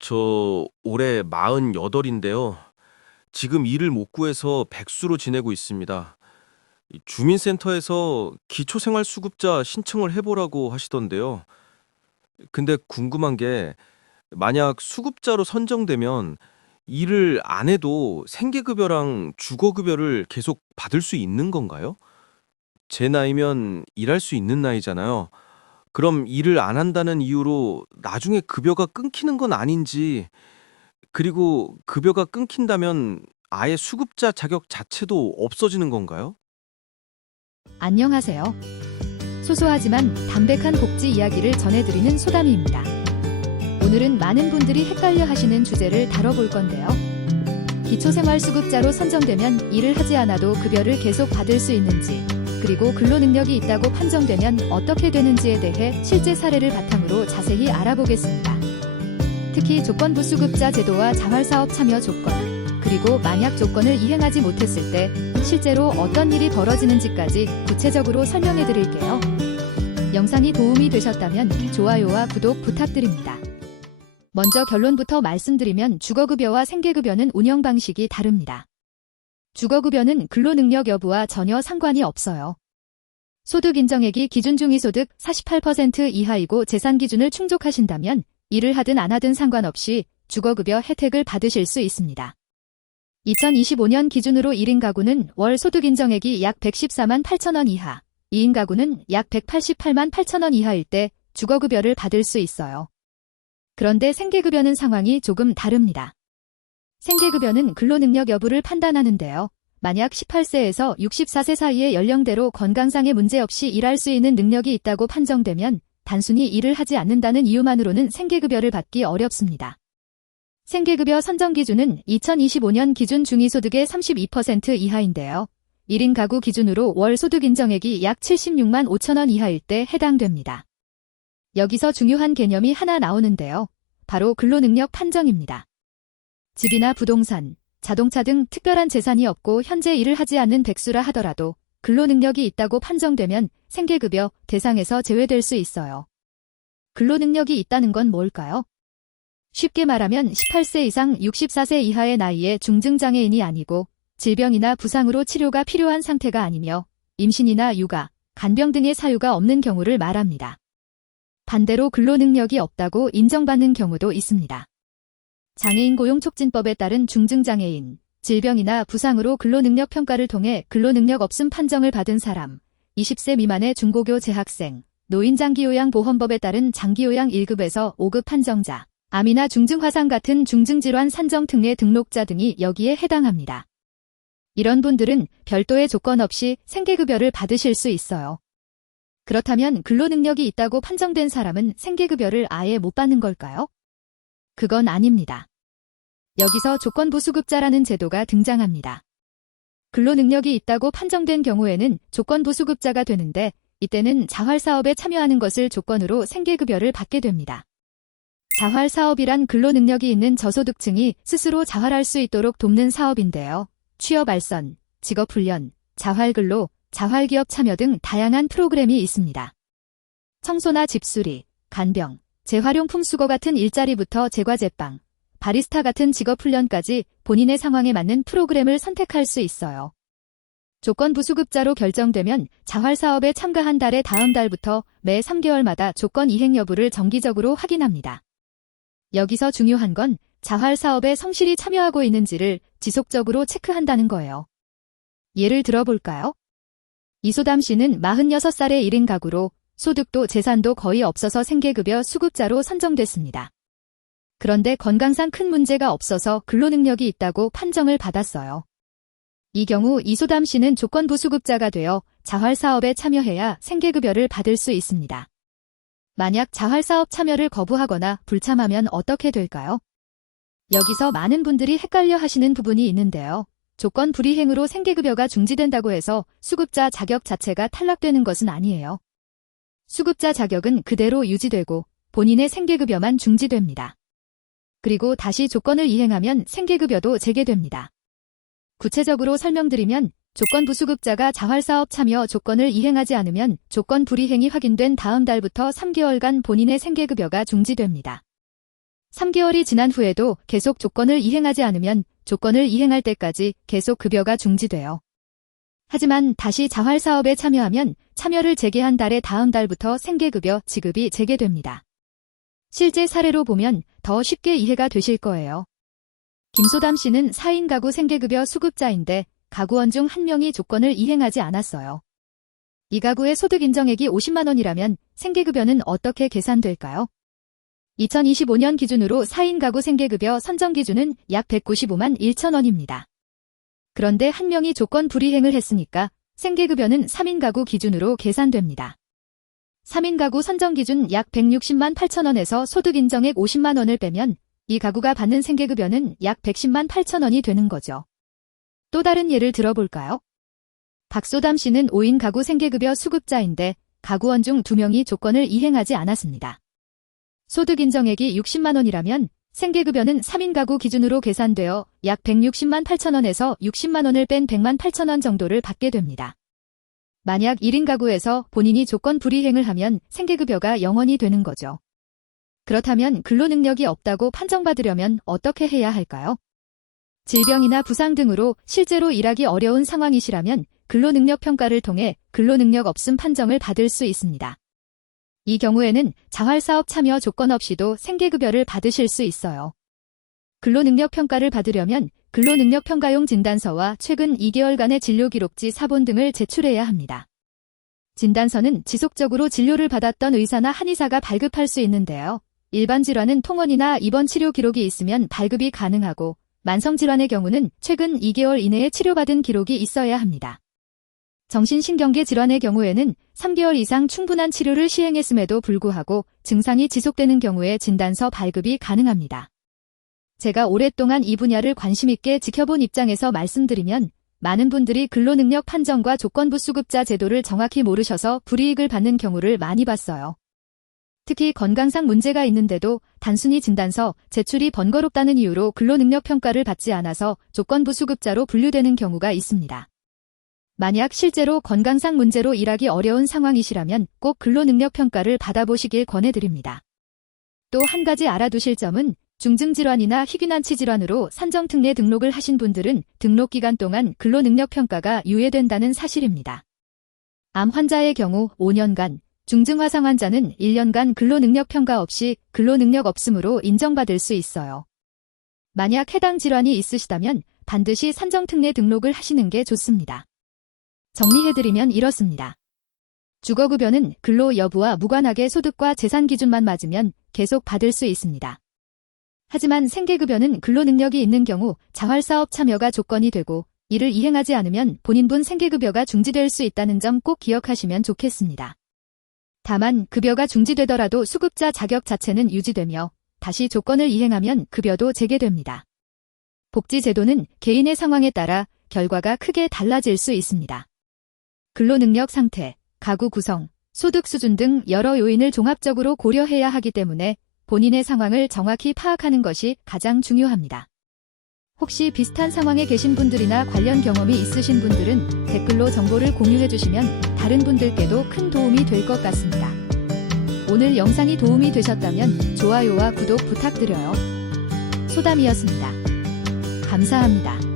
저 올해 48인데요. 지금 일을 못 구해서 백수로 지내고 있습니다. 이 주민센터에서 기초생활수급자 신청을 해보라고 하시던데요. 근데 궁금한 게 만약 수급자로 선정되면 일을 안 해도 생계급여랑 주거급여를 계속 받을 수 있는 건가요? 제 나이면 일할 수 있는 나이잖아요. 그럼 일을 안 한다는 이유로 나중에 급여가 끊기는 건 아닌지, 그리고 급여가 끊긴다면 아예 수급자 자격 자체도 없어지는 건가요? 안녕하세요. 소소하지만 담백한 복지 이야기를 전해드리는 소담이입니다. 오늘은 많은 분들이 헷갈려 하시는 주제를 다뤄볼 건데요. 기초생활수급자로 선정되면 일을 하지 않아도 급여를 계속 받을 수 있는지, 그리고 근로능력이 있다고 판정되면 어떻게 되는지에 대해 실제 사례를 바탕으로 자세히 알아보겠습니다. 특히 조건부 수급자 제도와 자활사업 참여 조건, 그리고 만약 조건을 이행하지 못했을 때 실제로 어떤 일이 벌어지는지까지 구체적으로 설명해 드릴게요. 영상이 도움이 되셨다면 좋아요와 구독 부탁드립니다. 먼저 결론부터 말씀드리면 주거급여와 생계급여는 운영 방식이 다릅니다. 주거급여는 근로능력 여부와 전혀 상관이 없어요. 소득 인정액이 기준 중위소득 48% 이하이고 재산 기준을 충족하신다면 일을 하든 안 하든 상관없이 주거급여 혜택을 받으실 수 있습니다. 2025년 기준으로 1인 가구는 월 소득 인정액이 약 114만 8천 원 이하, 2인 가구는 약 188만 8천 원 이하일 때 주거급여를 받을 수 있어요. 그런데 생계급여는 상황이 조금 다릅니다. 생계급여는 근로능력 여부를 판단하는데요. 만약 18세에서 64세 사이의 연령대로 건강상의 문제 없이 일할 수 있는 능력이 있다고 판정되면 단순히 일을 하지 않는다는 이유만으로는 생계급여를 받기 어렵습니다. 생계급여 선정 기준은 2025년 기준 중위소득의 32% 이하인데요. 1인 가구 기준으로 월 소득 인정액이 약 76만 5천 원 이하일 때 해당됩니다. 여기서 중요한 개념이 하나 나오는데요. 바로 근로능력 판정입니다. 집이나 부동산, 자동차 등 특별한 재산이 없고 현재 일을 하지 않는 백수라 하더라도 근로능력이 있다고 판정되면 생계급여 대상에서 제외될 수 있어요. 근로능력이 있다는 건 뭘까요? 쉽게 말하면 18세 이상 64세 이하의 나이에 중증장애인이 아니고 질병이나 부상으로 치료가 필요한 상태가 아니며 임신이나 육아, 간병 등의 사유가 없는 경우를 말합니다. 반대로 근로능력이 없다고 인정받는 경우도 있습니다. 장애인 고용촉진법에 따른 중증장애인, 질병이나 부상으로 근로능력 평가를 통해 근로능력 없음 판정을 받은 사람, 20세 미만의 중고교 재학생, 노인장기요양보험법에 따른 장기요양 1급에서 5급 판정자, 암이나 중증화상 같은 중증질환 산정 특례 등록자 등이 여기에 해당합니다. 이런 분들은 별도의 조건 없이 생계급여를 받으실 수 있어요. 그렇다면 근로능력이 있다고 판정된 사람은 생계급여를 아예 못 받는 걸까요? 그건 아닙니다. 여기서 조건부 수급자라는 제도가 등장합니다. 근로능력이 있다고 판정된 경우에는 조건부 수급자가 되는데 이때는 자활사업에 참여하는 것을 조건으로 생계급여를 받게 됩니다. 자활사업이란 근로능력이 있는 저소득층이 스스로 자활할 수 있도록 돕는 사업인데요. 취업 알선, 직업훈련, 자활근로, 자활기업 참여 등 다양한 프로그램이 있습니다. 청소나 집수리, 간병, 재활용품 수거 같은 일자리부터 제과제빵, 바리스타 같은 직업훈련까지 본인의 상황에 맞는 프로그램을 선택할 수 있어요. 조건부 수급자로 결정되면 자활사업에 참가한 달의 다음 달부터 매 3개월마다 조건 이행 여부를 정기적으로 확인합니다. 여기서 중요한 건 자활사업에 성실히 참여하고 있는지를 지속적으로 체크한다는 거예요. 예를 들어볼까요? 이소담 씨는 46살의 1인 가구로 소득도 재산도 거의 없어서 생계급여 수급자로 선정됐습니다. 그런데 건강상 큰 문제가 없어서 근로능력이 있다고 판정을 받았어요. 이 경우 이소담 씨는 조건부 수급자가 되어 자활사업에 참여해야 생계급여를 받을 수 있습니다. 만약 자활사업 참여를 거부하거나 불참하면 어떻게 될까요? 여기서 많은 분들이 헷갈려 하시는 부분이 있는데요. 조건 불이행으로 생계급여가 중지된다고 해서 수급자 자격 자체가 탈락되는 것은 아니에요. 수급자 자격은 그대로 유지되고 본인의 생계급여만 중지됩니다. 그리고 다시 조건을 이행하면 생계급여도 재개됩니다. 구체적으로 설명드리면 조건부 수급자가 자활사업 참여 조건을 이행하지 않으면 조건 불이행이 확인된 다음 달부터 3개월간 본인의 생계급여가 중지됩니다. 3개월이 지난 후에도 계속 조건을 이행하지 않으면 조건을 이행할 때까지 계속 급여가 중지돼요. 하지만 다시 자활사업에 참여하면 참여를 재개한 달의 다음 달부터 생계급여 지급이 재개됩니다. 실제 사례로 보면 더 쉽게 이해가 되실 거예요. 김소담 씨는 4인 가구 생계급여 수급자인데 가구원 중 한 명이 조건을 이행하지 않았어요. 이 가구의 소득 인정액이 50만 원이라면 생계급여는 어떻게 계산될까요? 2025년 기준으로 4인 가구 생계급여 선정 기준은 약 195만 1천 원입니다. 그런데 한 명이 조건 불이행을 했으니까 생계급여는 3인 가구 기준으로 계산됩니다. 3인 가구 선정 기준 약 160만 8천 원에서 소득 인정액 50만 원을 빼면 이 가구가 받는 생계급여는 약 110만 8천 원이 되는 거죠. 또 다른 예를 들어볼까요? 박소담 씨는 5인 가구 생계급여 수급자인데 가구원 중 2명이 조건을 이행하지 않았습니다. 소득 인정액이 60만 원이라면 생계급여는 3인 가구 기준으로 계산되어 약 160만 8천 원에서 60만 원을 뺀 100만 8천 원 정도를 받게 됩니다. 만약 1인 가구에서 본인이 조건 불이행을 하면 생계급여가 0원이 되는 거죠. 그렇다면 근로능력이 없다고 판정받으려면 어떻게 해야 할까요? 질병이나 부상 등으로 실제로 일하기 어려운 상황이시라면 근로능력 평가를 통해 근로능력 없음 판정을 받을 수 있습니다. 이 경우에는 자활사업 참여 조건 없이도 생계급여를 받으실 수 있어요. 근로능력 평가를 받으려면 근로능력 평가용 진단서와 최근 2개월간의 진료기록지 사본 등을 제출해야 합니다. 진단서는 지속적으로 진료를 받았던 의사나 한의사가 발급할 수 있는데요. 일반 질환은 통원이나 입원 치료 기록이 있으면 발급이 가능하고 만성질환의 경우는 최근 2개월 이내에 치료받은 기록이 있어야 합니다. 정신신경계 질환의 경우에는 3개월 이상 충분한 치료를 시행했음에도 불구하고 증상이 지속되는 경우에 진단서 발급이 가능합니다. 제가 오랫동안 이 분야를 관심 있게 지켜본 입장에서 말씀드리면 많은 분들이 근로능력 판정과 조건부 수급자 제도를 정확히 모르셔서 불이익을 받는 경우를 많이 봤어요. 특히 건강상 문제가 있는데도 단순히 진단서 제출이 번거롭다는 이유로 근로능력 평가를 받지 않아서 조건부 수급자로 분류되는 경우가 있습니다. 만약 실제로 건강상 문제로 일하기 어려운 상황이시라면 꼭 근로능력 평가를 받아보시길 권해드립니다. 또 한 가지 알아두실 점은 중증질환이나 희귀난치 질환으로 산정특례 등록을 하신 분들은 등록 기간 동안 근로능력 평가가 유예된다는 사실입니다. 암 환자의 경우 5년간, 중증화상 환자는 1년간 근로능력 평가 없이 근로능력 없음으로 인정받을 수 있어요. 만약 해당 질환이 있으시다면 반드시 산정특례 등록을 하시는 게 좋습니다. 정리해드리면 이렇습니다. 주거급여는 근로 여부와 무관하게 소득과 재산 기준만 맞으면 계속 받을 수 있습니다. 하지만 생계급여는 근로능력이 있는 경우 자활사업 참여가 조건이 되고 이를 이행하지 않으면 본인분 생계급여가 중지될 수 있다는 점 꼭 기억하시면 좋겠습니다. 다만 급여가 중지되더라도 수급자 자격 자체는 유지되며 다시 조건을 이행하면 급여도 재개됩니다. 복지제도는 개인의 상황에 따라 결과가 크게 달라질 수 있습니다. 근로능력 상태, 가구 구성, 소득 수준 등 여러 요인을 종합적으로 고려해야 하기 때문에 본인의 상황을 정확히 파악하는 것이 가장 중요합니다. 혹시 비슷한 상황에 계신 분들이나 관련 경험이 있으신 분들은 댓글로 정보를 공유해 주시면 다른 분들께도 큰 도움이 될 것 같습니다. 오늘 영상이 도움이 되셨다면 좋아요와 구독 부탁드려요. 소담이었습니다. 감사합니다.